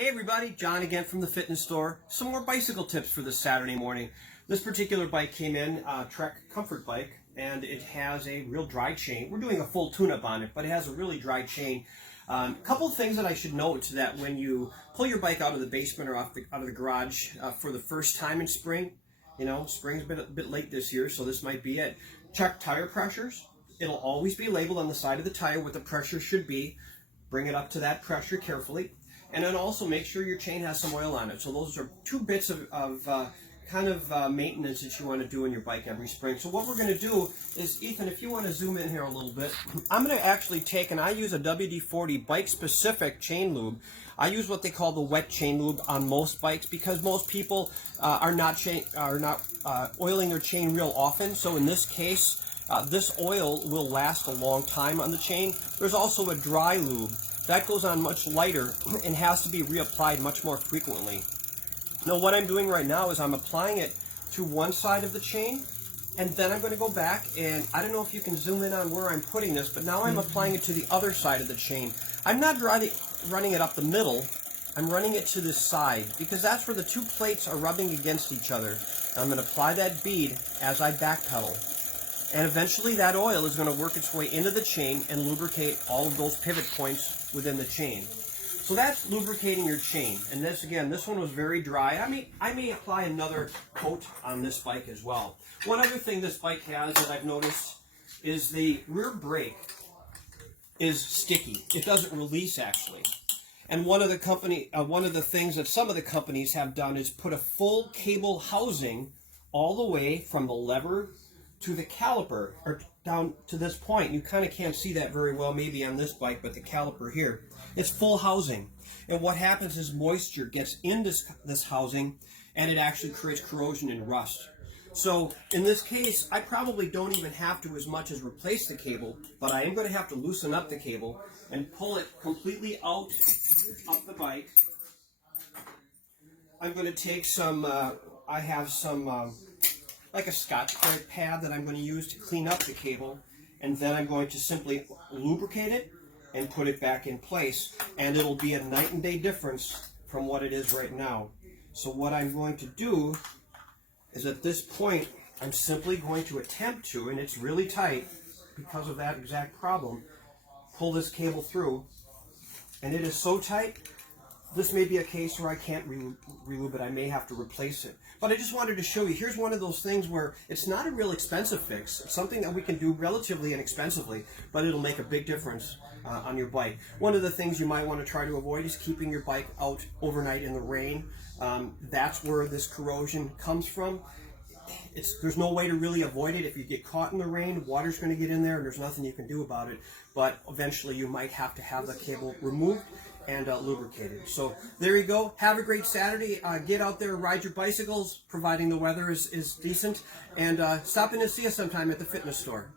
Hey everybody, John again from the fitness store. Some more bicycle tips for this Saturday morning. This particular bike came in, Trek Comfort bike, and it has a real dry chain. We're doing a full tune-up on it, but it has a really dry chain. A couple of things that I should note that when you pull your bike out of the basement or out of the garage for the first time in spring, spring's been a bit late this year, so this might be it. Check tire pressures. It'll always be labeled on the side of the tire what the pressure should be. Bring it up to that pressure carefully. And then also make sure your chain has some oil on it. So those are two bits of maintenance that you want to do in your bike every spring. So what we're going to do is, Ethan, if you want to zoom in here a little bit, I'm going to actually take, and I use a WD-40 bike-specific chain lube. I use what they call the wet chain lube on most bikes because most people are not oiling their chain real often. So in this case, this oil will last a long time on the chain. There's also a dry lube. That goes on much lighter and has to be reapplied much more frequently. Now what I'm doing right now is I'm applying it to one side of the chain, and then I'm going to go back, and I don't know if you can zoom in on where I'm putting this, but now I'm applying it to the other side of the chain. I'm not running it up the middle, I'm running it to this side, because that's where the two plates are rubbing against each other. I'm going to apply that bead as I backpedal. And eventually that oil is going to work its way into the chain and lubricate all of those pivot points within the chain. So that's lubricating your chain. And this, again, this one was very dry. I may apply another coat on this bike as well. One other thing this bike has that I've noticed is the rear brake is sticky. It doesn't release actually. And one of the things that some of the companies have done is put a full cable housing all the way from the lever to the caliper, or down to this point. You kind of can't see that very well maybe on this bike, but the caliper here, it's full housing. And what happens is moisture gets in this housing, and it actually creates corrosion and rust. So in this case, I probably don't even have to as much as replace the cable, but I am going to have to loosen up the cable and pull it completely out of the bike. I'm going to take some, I have some like a Scotch-Brite pad that I'm going to use to clean up the cable, and then I'm going to simply lubricate it and put it back in place, and it'll be a night and day difference from what it is right now. So what I'm going to do is at this point I'm simply going to attempt to, and it's really tight because of that exact problem, pull this cable through, and it is so tight this may be a case where I can't re-lube it. I may have to replace it. But I just wanted to show you, here's one of those things where it's not a real expensive fix. It's something that we can do relatively inexpensively, but it'll make a big difference on your bike. One of the things you might want to try to avoid is keeping your bike out overnight in the rain. That's where this corrosion comes from. There's no way to really avoid it. If you get caught in the rain, water's going to get in there and there's nothing you can do about it. But eventually you might have to have the cable removed and lubricated. So there you go. Have a great Saturday. Get out there, ride your bicycles, providing the weather is decent, and stop in and see us sometime at the fitness store.